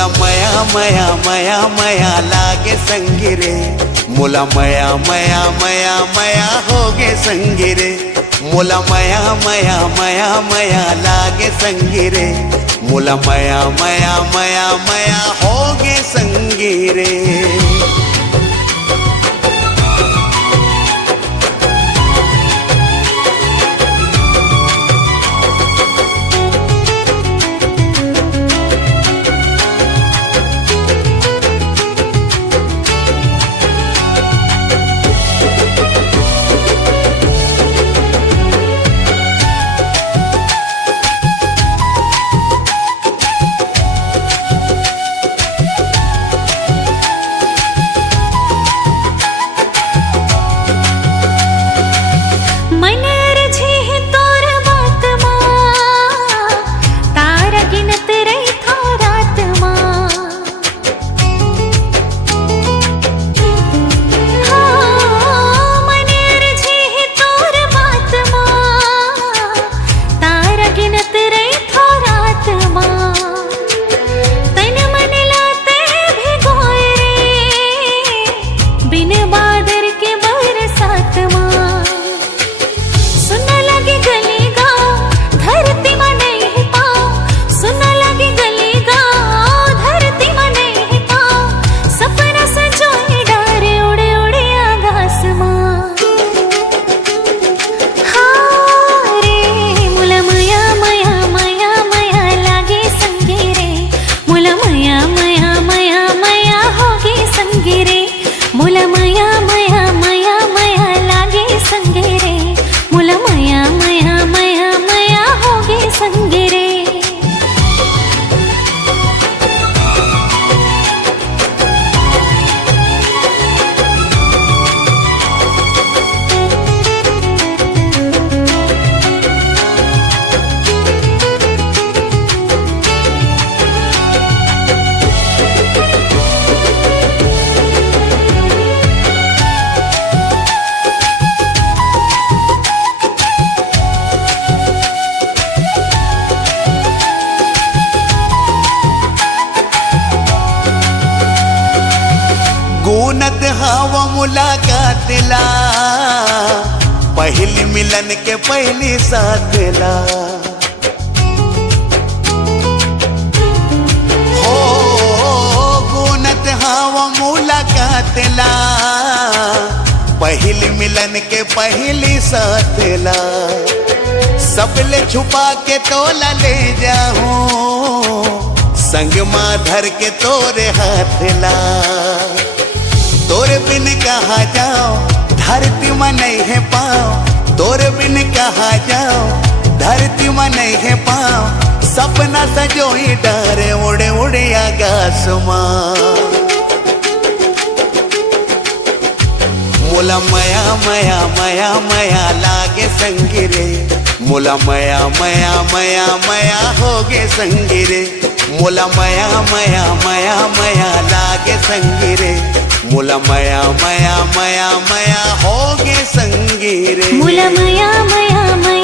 मुला मया मया मया मया लागे संगी रे, मुला मया मया मया मया होगे संगी रे, मुला मया मया मया मया लागे संगी रे, मुला मया मया मया मया होगे संगी रे। गुनत हवा मुलाकातला, पहली मिलन के पहली साथला, हो गुनत हवा मुलाकातला, पहली मिलन के पहली साथला, सबले छुपा के तोला ले जाऊं, संग माँ धर के तोरे हाथला, तोरे बिन कहा जाओ धरती में नहीं है पाओ, तोरे बिन कहा जाओ धरती में नहीं है पाओ, सपना सजोई डरे उड़े उड़े आकाश माँ। मुला मया मया मया मया लागे संगी रे, मुला मया मया मया मया होगे संगी रे, मुला मया मया मया मया लागे संगी रे, मुला मया मया मया मया होगे संगी रे, मुला मया मया मया